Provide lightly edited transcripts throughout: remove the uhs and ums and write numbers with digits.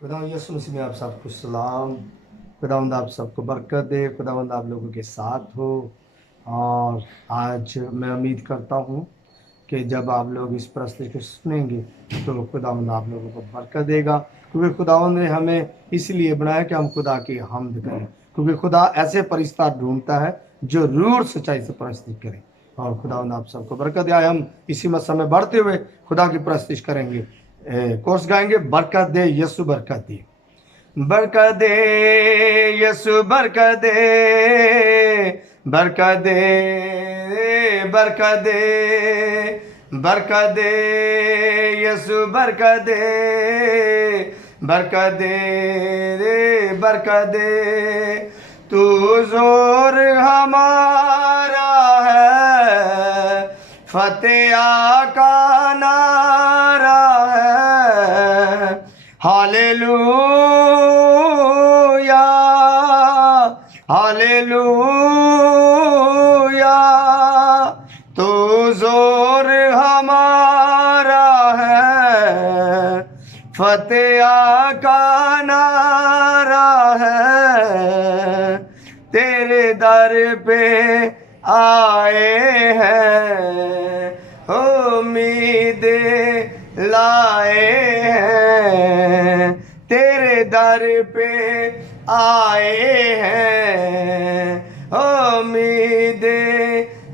खुदावंद यीशु मसीह में आप सबको सलाम। खुदावंद आप सबको बरकत दे। खुदावंद आप लोगों के साथ हो। और आज मैं उम्मीद करता हूँ कि जब आप लोग इस प्रस्तुति को सुनेंगे तो खुदावंद आप लोगों को बरकत देगा, क्योंकि खुदावंद ने हमें इसलिए बनाया कि हम खुदा की हम्द करें, क्योंकि खुदा ऐसे परिस्तार ढूंढता है जो रूह और सच्चाई से प्रस्तुति करे। और खुदावंद आप सबको बरकत दे। हम इसी मत समय बढ़ते हुए खुदा की प्रस्तुति करेंगे, कोर्स गाएंगे, बरकत दे यीशु बरकत दे। बरकत दे यीशु बरकत दे, बरकत दे, बरकत दे, बरकत दे यीशु बरकत दे, बरकत दे, बरकत दे। तू जोर हमारा है, फतेह का नारा है। Hallelujah, hallelujah. तू जोर हमारा है, फतेह का नारा है। तेरे दर पे आए हैं, उम्मीद लाए हैं। तेरे दर पे आए हैं, उम्मीद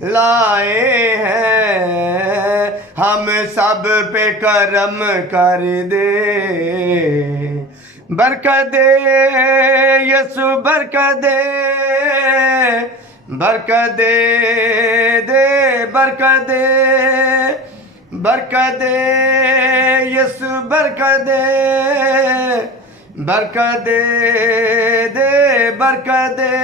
लाए हैं। हम सब पे करम कर दे, बरकत दे यीशु बरकत दे, बरकत दे, बरकत दे, बरकत दे यीशु बरकत दे, बरकत दे, बरकत दे।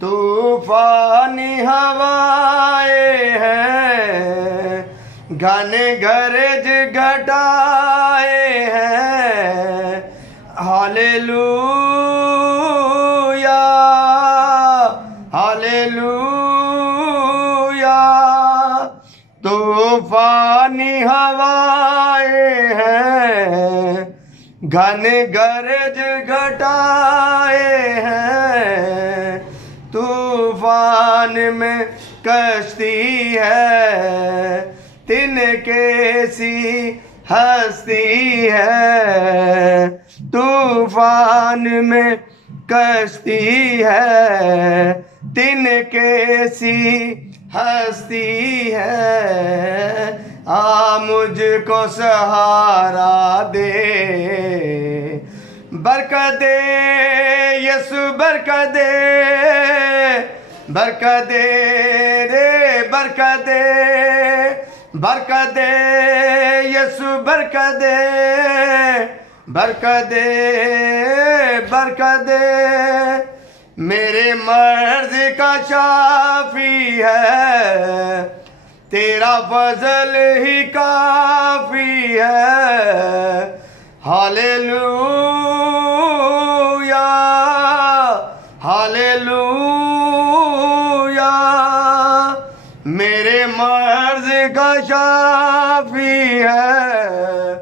तूफानी हवाएं हैं, घने गरज घटाए हैं। Hallelujah, hallelujah. तूफानी हवाएं हैं, घने गरज घटाए हैं। तूफान में कश्ती है, तिनके सी हस्ती है। तूफान में कश्ती है, तिनके सी हस्ती है। आ मुझको सहारा दे, बरकत दे यीशु बरकत दे, बरकत दे, बरकत दे, बरकत दे यीशु बरकत दे, बरकत दे, बरकत दे। मेरे मर्ज का शाफी है, तेरा फजल ही काफी है। Hallelujah, hallelujah. मेरे मर्ज का शाफी है,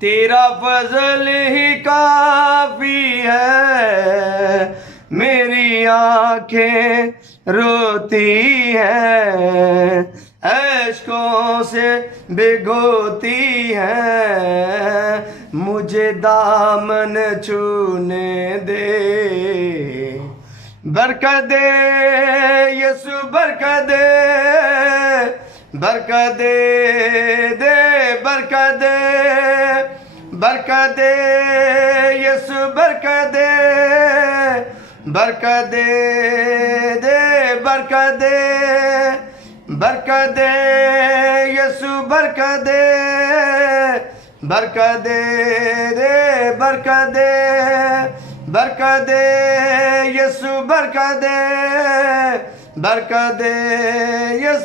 तेरा फजल ही काफी है। मेरी आंखें रोती हैं, अश्कों से भिगोती हैं। मुझे दामन छूने दे, बरकत दे यीशु बरकत दे, बरकत दे, बरकत दे, बरकत दे यीशु बरकत दे, बरकत दे, बरकत दे, बरकत दे यीशु बरकत दे, बरकत दे, बरकत दे, बरकत दे यीशु बरकत दे, बरकत दे यीशु।